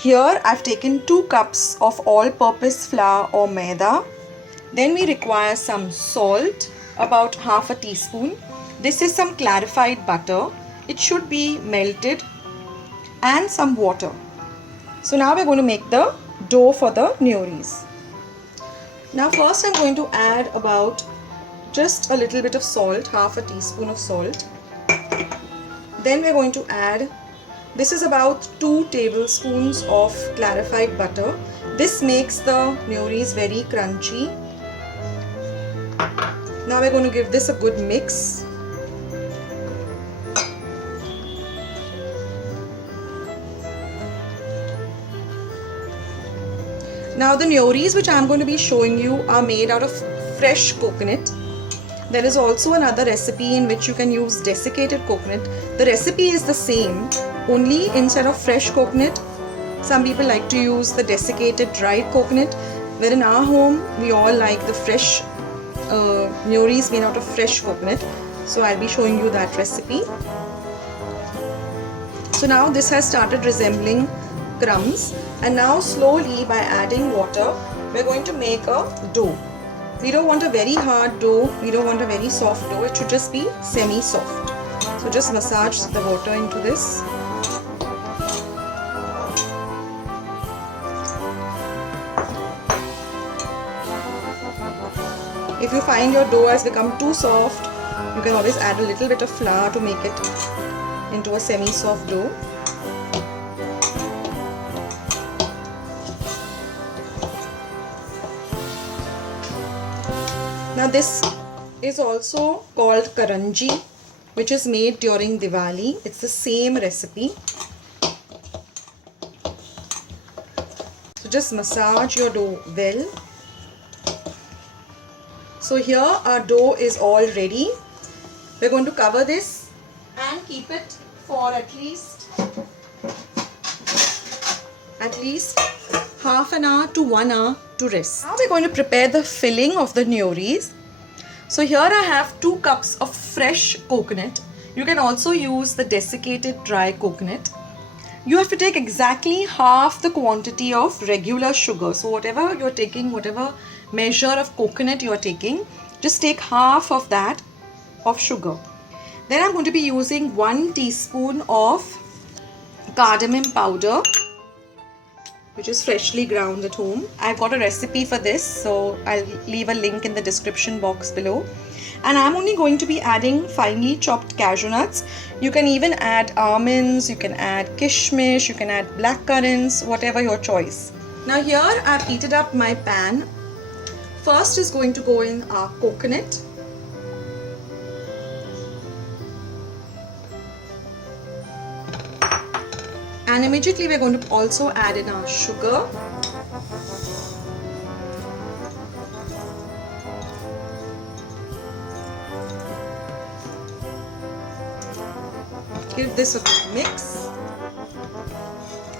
Here I've taken 2 cups of all-purpose flour or maida. Then we require some salt, about half a teaspoon. This is some clarified butter. It should be melted, and some water. So now we're going to make the dough for the nyoris. Now first I'm going to add about just a little bit of salt, half a teaspoon of salt. Then we're going to add, this is about 2 tablespoons of clarified butter. This makes the nyoris very crunchy. Now we're going to give this a good mix. Now the nyoris which I am going to be showing you are made out of fresh coconut. There is also another recipe in which you can use desiccated coconut. The recipe is the same, only instead of fresh coconut, some people like to use the desiccated dried coconut, where in our home we all like the fresh nyoris made out of fresh coconut. So I'll be showing you that recipe. So now this has started resembling crumbs, and now slowly by adding water we're going to make a dough. We don't want a very hard dough, we don't want a very soft dough, it should just be semi-soft. So just massage the water into this. If you find your dough has become too soft, you can always add a little bit of flour to make it into a semi-soft dough. Now this is also called karanji, which is made during Diwali. It's the same recipe. So just massage your dough well. So here our dough is all ready. We're going to cover this and keep it for at least half an hour to 1 hour to rest. Now we're going to prepare the filling of the nyoris. So here I have 2 cups of fresh coconut. You can also use the desiccated dry coconut. You have to take exactly half the quantity of regular sugar. So whatever you're taking, whatever measure of coconut you're taking, just take half of that of sugar. Then I'm going to be using 1 teaspoon of cardamom powder, which is freshly ground at home. I've got a recipe for this, so I'll leave a link in the description box below. And I'm only going to be adding finely chopped cashew nuts. You can even add almonds, you can add kishmish, you can add black currants, whatever your choice. Now here I've heated up my pan. First is going to go in our coconut. And immediately we're going to also add in our sugar. Give this a good mix.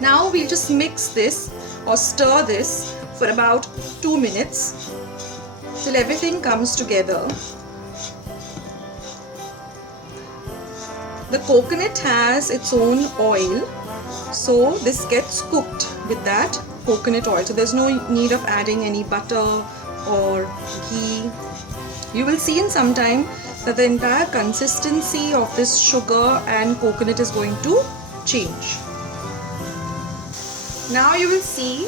Now we'll just mix this or stir this for about 2 minutes till everything comes together. The coconut has its own oil, so this gets cooked with that coconut oil. So there's no need of adding any butter or ghee. You will see in some time that the entire consistency of this sugar and coconut is going to change. Now you will see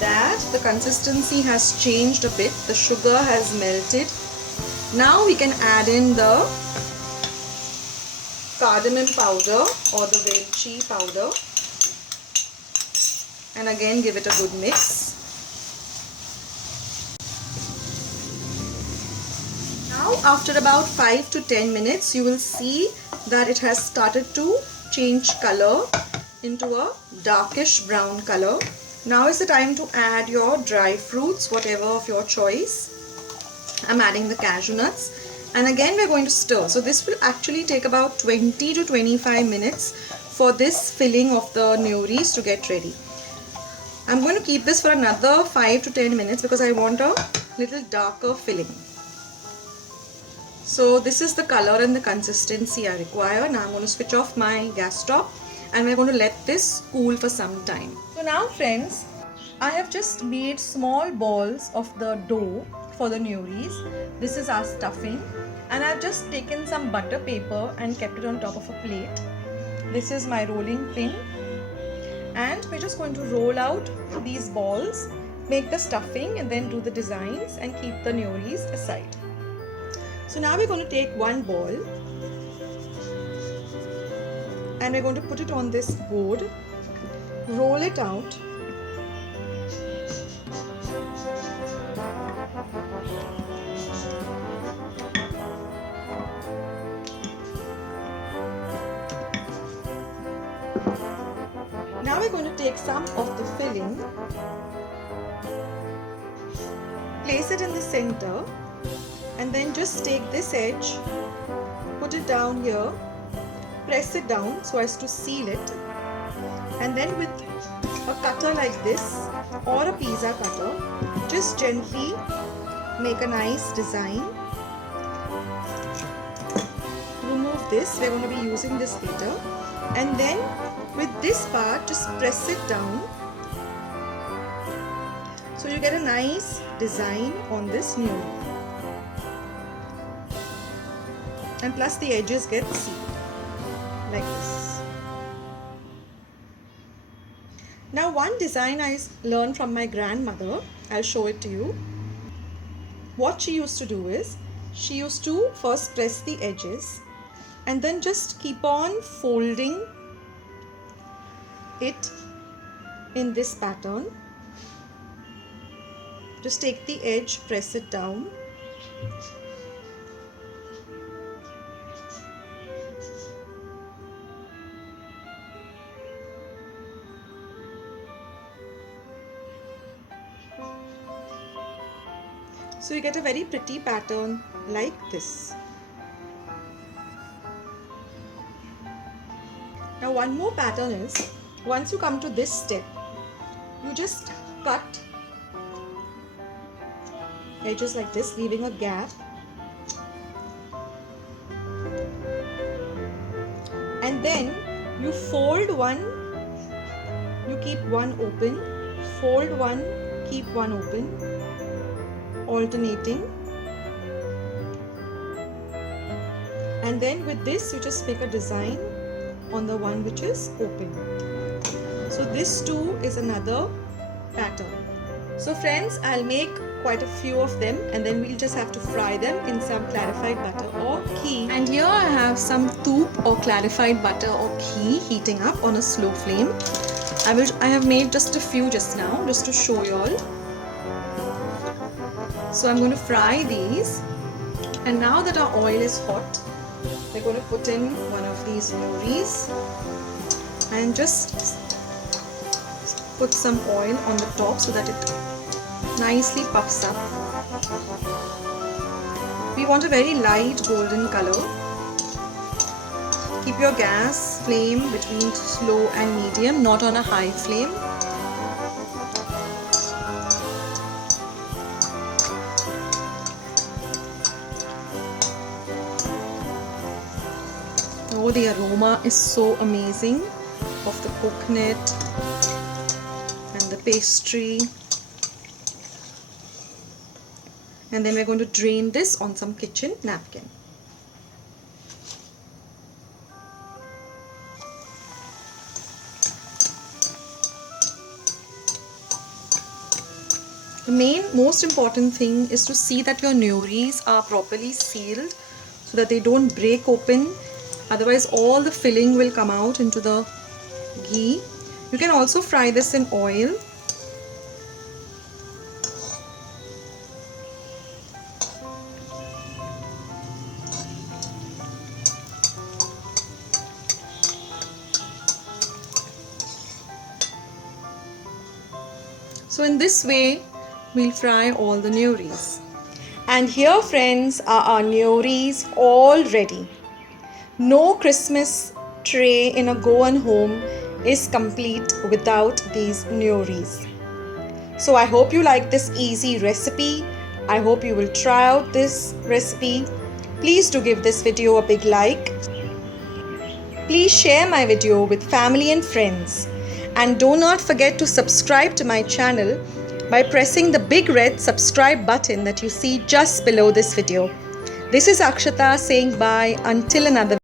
that the consistency has changed a bit. The sugar has melted. Now we can add in the cardamom powder or the velchi powder, and again give it a good mix. Now after about 5 to 10 minutes you will see that it has started to change color into a darkish brown color. Now is the time to add your dry fruits, whatever of your choice. I'm adding the cashew nuts. And again we're going to stir. So this will actually take about 20 to 25 minutes for this filling of the nyoris to get ready. I'm going to keep this for another 5 to 10 minutes because I want a little darker filling. So this is the color and the consistency I require. Now I'm going to switch off my gas stop and we're going to let this cool for some time. So now friends, I have just made small balls of the dough for the newries. This is our stuffing, and I've just taken some butter paper and kept it on top of a plate. This is my rolling pin, and we're just going to roll out these balls, make the stuffing, and then do the designs and keep the newries aside. So now we're going to take one ball and we're going to put it on this board, roll it out, now we're going to take some of the filling, place it in the center, and then just take this edge, put it down here, press it down so as to seal it, and then with a cutter like this or a pizza cutter, just gently make a nice design. Remove this, we're going to be using this later, and then with this part just press it down so you get a nice design on this newry. And plus the edges get sealed like this. Now one design I learned from my grandmother, I'll show it to you. What she used to do is, she used to first press the edges and then just keep on folding it in this pattern. Just take the edge, press it down, so you get a very pretty pattern like this. Now one more pattern is, once you come to this step, you just cut edges like this, leaving a gap, and then you fold one, you keep one open, fold one, keep one open, alternating, and then with this you just make a design on the one which is open. So this too is another pattern. So friends, I'll make quite a few of them and then we'll just have to fry them in some clarified butter or ghee. And here I have some toop or clarified butter or ghee heating up on a slow flame. I have made just a few just now, just to show you all. So I'm going to fry these, and now that our oil is hot, we're going to put in one of these newries and just put some oil on the top so that it nicely puffs up. We want a very light golden color. Keep your gas flame between slow and medium, not on a high flame. Oh, the aroma is so amazing of the coconut and the pastry. And then we're going to drain this on some kitchen napkin. The most important thing is to see that your newries are properly sealed so that they don't break open. Otherwise all the filling will come out into the ghee. You can also fry this in oil. So in this way we'll fry all the newries. And here friends are our newries all ready. No Christmas tray in a Goan home is complete without these newries. So I hope you like this easy recipe. I hope you will try out this recipe. Please do give this video a big like. Please share my video with family and friends. And do not forget to subscribe to my channel by pressing the big red subscribe button that you see just below this video. This is Akshata saying bye until another